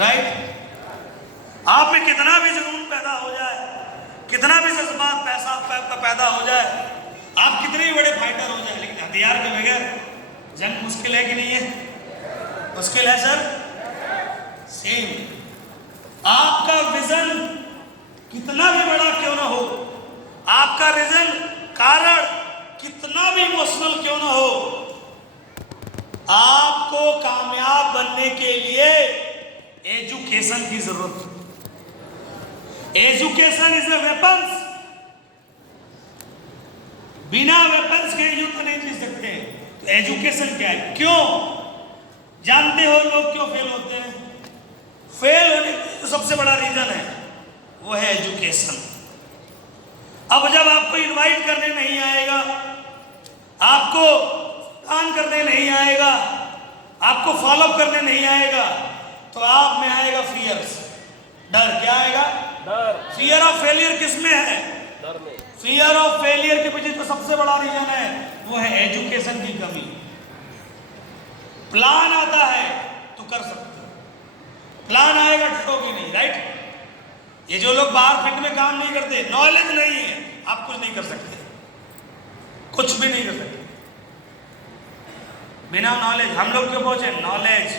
Right. आप में कितना भी जुनून पैदा हो जाए, कितना भी जज्बात पैदा हो जाए, आप कितने भी बड़े फाइटर हो जाए, लेकिन हथियार के बगैर जंग मुश्किल है कि नहीं है? मुश्किल है सर। सेम आपका विजन कितना भी बड़ा क्यों ना हो, आपका रीजन कारण कितना भी इमोशनल क्यों ना हो, आपको कामयाब बनने के लिए एजुकेशन की जरूरत है। Education is a weapons. बिना वेपन्स के युद्ध नहीं जीत सकते। तो एजुकेशन क्या है? क्यों जानते हो लोग क्यों फेल होते हैं? फेल होने का सबसे बड़ा रीजन है वो है एजुकेशन। अब जब आपको इनवाइट करने नहीं आएगा, आपको काम करने नहीं आएगा, आपको फॉलोअप करने नहीं आएगा, तो आप में आएगा फियर्स, डर। क्या आएगा? डर। फियर ऑफ फेलियर किस में है? डर में। फियर ऑफ फेलियर के पीछे जो सबसे बड़ा रीजन है वो है एजुकेशन की कमी। प्लान आता है तो कर सकते हो, प्लान आएगा डरोगे नहीं, राइट। ये जो लोग बाहर फील्ड में काम नहीं करते, नॉलेज नहीं है, आप कुछ नहीं कर सकते, कुछ भी नहीं कर सकते बिना नॉलेज। हम लोग क्यों पहुंचे? नॉलेज।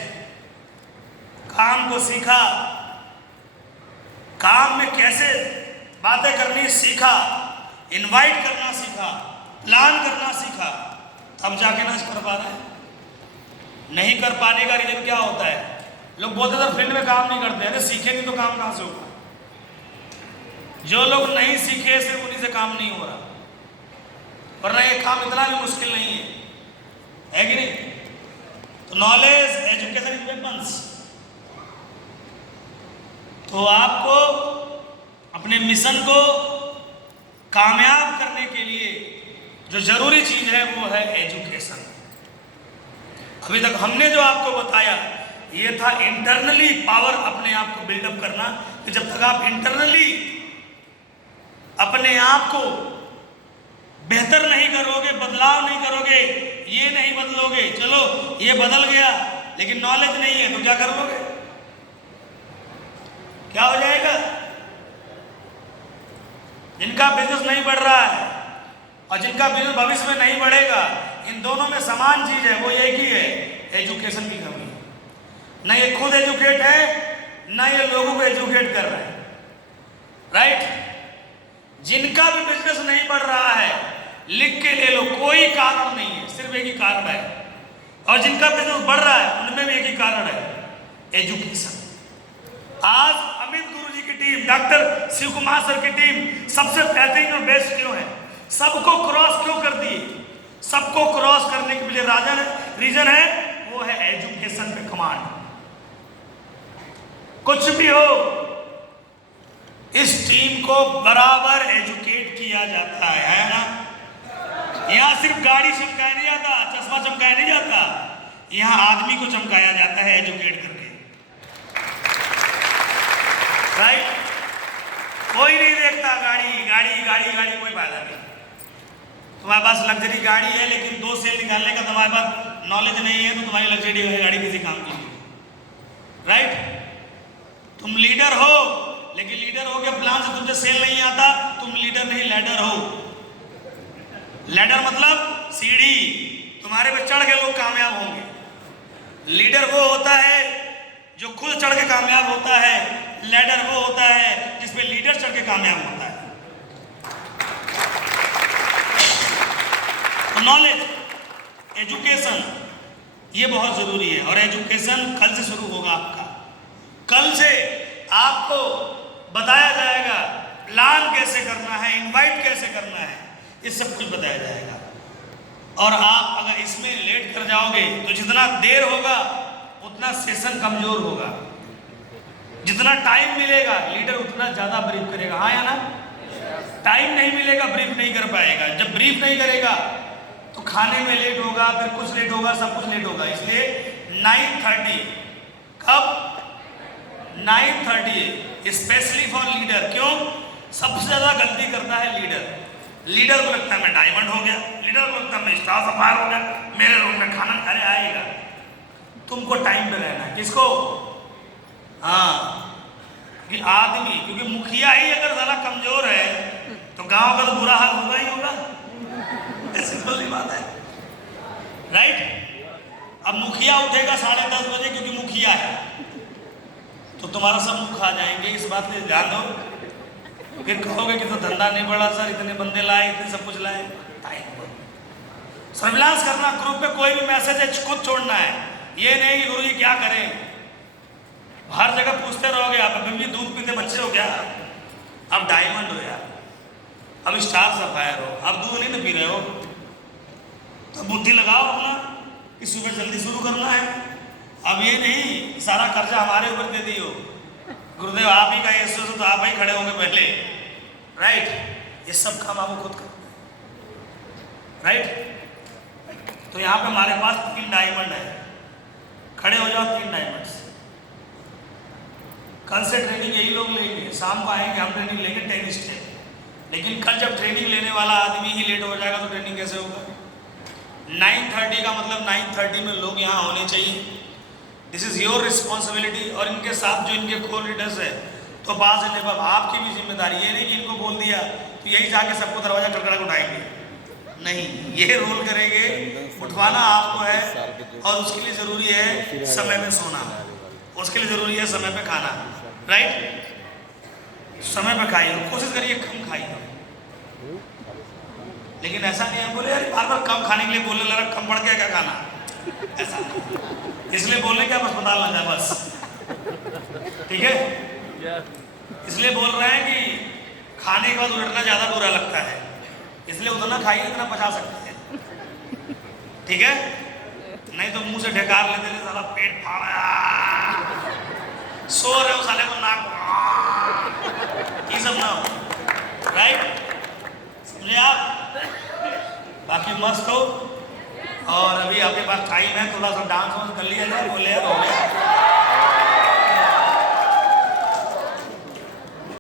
काम को सीखा, काम में कैसे बातें करनी सीखा, इनवाइट करना सीखा, प्लान करना सीखा, तब जाके ना कर पा रहे हैं। नहीं कर पाने का रीजन क्या होता है? लोग बोलते सर फील्ड में काम नहीं करते, अरे सीखे नहीं तो काम कहां से होगा? जो लोग नहीं सीखे सिर्फ उन्हीं से काम नहीं हो रहा, वरना ये काम इतना भी मुश्किल नहीं है कि नहीं? तो नॉलेज, एजुकेशन इज वेपन्स। तो आपको अपने मिशन को कामयाब करने के लिए जो जरूरी चीज है वो है एजुकेशन। अभी तक हमने जो आपको बताया ये था इंटरनली पावर, अपने आप को बिल्डअप करना। कि जब तक आप इंटरनली अपने आप को बेहतर नहीं करोगे, बदलाव नहीं करोगे, ये नहीं बदलोगे, चलो ये बदल गया लेकिन नॉलेज नहीं है तो क्या कर लोगे? क्या हो जाएगा? जिनका बिजनेस नहीं बढ़ रहा है और जिनका बिजनेस भविष्य में नहीं बढ़ेगा, इन दोनों में समान चीज है, वो एक ही है, एजुकेशन की कमी। ना ये खुद एजुकेट है, ना ये लोगों को एजुकेट कर रहे हैं, राइट। जिनका भी बिजनेस नहीं बढ़ रहा है, लिख के ले लो, कोई कारण नहीं है, सिर्फ एक ही कारण है। और जिनका बिजनेस बढ़ रहा है उनमें भी एक ही कारण है, एजुकेशन। आज अमित गुरु जी की team, doctor Shiv Kumar sir की टीम सबसे बेहतरीन और बेस्ट क्यों है? सबको क्रॉस क्यों कर दिए? सबको क्रॉस करने के पीछे रीजन है वो है एजुकेशन पे कमांड। कुछ भी हो, इस टीम को बराबर एजुकेट किया जाता है ना। यहां सिर्फ गाड़ी चमकाया नहीं जाता, चश्मा चमकाया नहीं जाता, यहां आदमी को चमकाया जाता है एजुकेट करके, राइट। कोई नहीं देखता गाड़ी गाड़ी गाड़ी गाड़ी, कोई फायदा नहीं। तुम्हारे पास लग्जरी गाड़ी है लेकिन 2 सेल निकालने का तुम्हारे पास नॉलेज नहीं है, तो तुम्हारी लग्जरी गाड़ी किसी काम की नहीं, राइट। तुम लीडर हो लेकिन लीडर हो के प्लान से तुमसे सेल नहीं आता, तुम लीडर नहीं लैडर हो। लैडर मतलब सीढ़ी, तुम्हारे पे चढ़ के लोग कामयाब होंगे। लीडर वो होता है जो खुद चढ़ के कामयाब होता है, लैडर वो होता है जिसपे लीडर चढ़ के कामयाब होता है। तो नॉलेज, एजुकेशन ये बहुत जरूरी है, और एजुकेशन कल से शुरू होगा आपका। कल से आपको बताया जाएगा प्लान कैसे करना है, इनवाइट कैसे करना है, ये सब कुछ बताया जाएगा। और आप अगर इसमें लेट कर जाओगे तो जितना देर होगा उतना सेशन कमजोर होगा। जितना टाइम मिलेगा लीडर उतना ज्यादा ब्रीफ करेगा, हाँ या ना? टाइम नहीं मिलेगा, ब्रीफ नहीं कर पाएगा। जब ब्रीफ नहीं करेगा तो खाने में लेट होगा, फिर कुछ लेट होगा, सब कुछ लेट होगा। इसलिए 9:30, कब? 9:30 स्पेशली फॉर लीडर। क्यों? सबसे ज्यादा गलती करता है लीडर। लीडर को लगता है मैं डायमंड हो गया, लीडर को लगता है मैं स्टार सफायर हो गया, मेरे रूम में खाना। अरे आएगा, तुमको टाइम पे रहना है। किसको? हाँ, कि आदमी, क्योंकि मुखिया ही अगर ज़रा कमजोर है तो गांव का तो बुरा हाल होगा ही होगा। सिंपल सी बात है, राइट। अब मुखिया उठेगा 10:30 बजे क्योंकि मुखिया है, तो तुम्हारा सब मुख खा जाएंगे, इस बात पे ध्यान दो। फिर कहोगे कि तो धंधा नहीं बढ़ा सर, इतने बंदे लाए, इतने सब कुछ लाए। सर्विलांस करना, ग्रुप में कोई भी मैसेज है खुद छोड़ना है, ये नहीं कि गुरु जी क्या करें। हर जगह पूछते रहोगे, आप अभी भी दूध पीते बच्चे हो क्या? अब डायमंड हो यार, अब स्टार सफायर हो, अब दूध नहीं ना पी रहे हो, तो बुद्धि लगाओ अपना कि सुबह जल्दी शुरू करना है। अब ये नहीं सारा कर्जा हमारे ऊपर दे दियो, गुरुदेव आप ही का ये सोचो तो आप ही खड़े होंगे पहले, राइट। ये सब काम आपको खुद करना है, राइट। तो यहाँ पे हमारे पास 3 डायमंड है, खड़े हो जाओ 3 डायमंड्स। कल से ट्रेनिंग यही लोग लेंगे, शाम को आएंगे हम ट्रेनिंग लेंगे 10 स्टेप। लेकिन कल जब ट्रेनिंग लेने वाला आदमी ही लेट हो जाएगा तो ट्रेनिंग कैसे होगा? 9:30 का मतलब 9:30 में लोग यहाँ होने चाहिए। This is your responsibility. और इनके साथ जो इनके को लीडर्स है तो बाज लेवल आपकी भी जिम्मेदारी। ये नहीं कि इनको बोल दिया तो यही जाके सबको दरवाजा खटखटा के उठाएंगे, नहीं, ये रोल करेंगे, उठवाना आपको है। और उसके लिए ज़रूरी है समय में सोना, उसके लिए ज़रूरी है समय पे खाना, राइट। समय पे खाइए, कोशिश करिए कम खाइए, लेकिन ऐसा नहीं है बोले यार बार बार कम खाने के लिए बोलने लगा, कम बढ़ गया क्या खाना, ऐसा इसलिए बोलने क्या अस्पताल ना जाए बस, ठीक है। इसलिए बोल रहे हैं कि खाने के बाद उलटना ज़्यादा बुरा लगता है, इसलिए उतना खाइए जितना पचा सकते हैं, ठीक है। नहीं तो मुंह से ढकार लेते थे, साला पेट फाड़ा, सो रहे हो साले को नाक, ये सब ना हो, राइट, समझे आप। बाकी मस्त हो। और अभी आपके पास टाइम है, थोड़ा सा डांस वांस कर लिया जाए, बोले यार